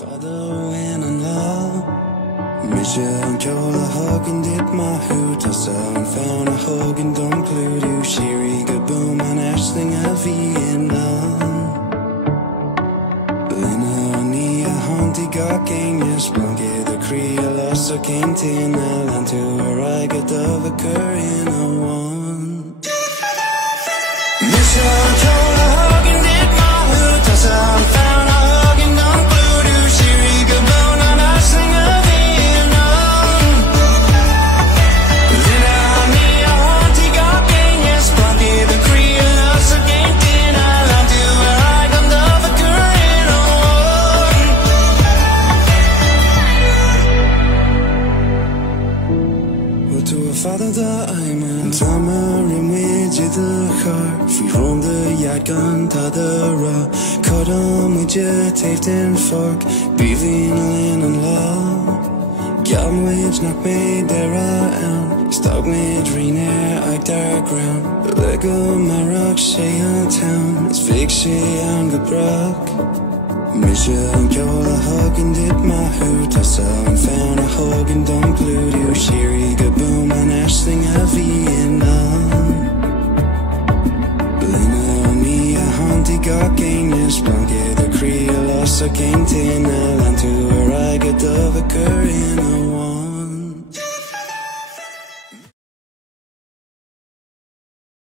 Father when I'm love Mission kjol a hug and dip my hood Ta sound found a hug and don't clue du Shiri gaboom an ashling a Vietnam Lina ni a hanti ga genges Blanke the creel a so came tin a land to where I get of a cur in a one Mission kjol a hug and dip my hood Ta sound found a hug and don't clue du Shiri gaboom an ashling a Vietnam Lina ni a hanti ga genges Blanke the creel a so came tin a land to where I get of a cur in a one to a father that I'm in Tamarin with you the heart Free from the yard gun to the raw Cut on with your taped and fork Beaving in and love Gam waves knock me there I am Stog me dream air I dark ground Lego my rock shay on town It's fake shay on the brook Mission kjol a hug and dip my hood Ta sound found a hug and don't glue you Shiri gaboom an ashling a Vietnam Lina ni a hanti ga genges Blanke the creel a so came tin a land to where I get of a cur in a one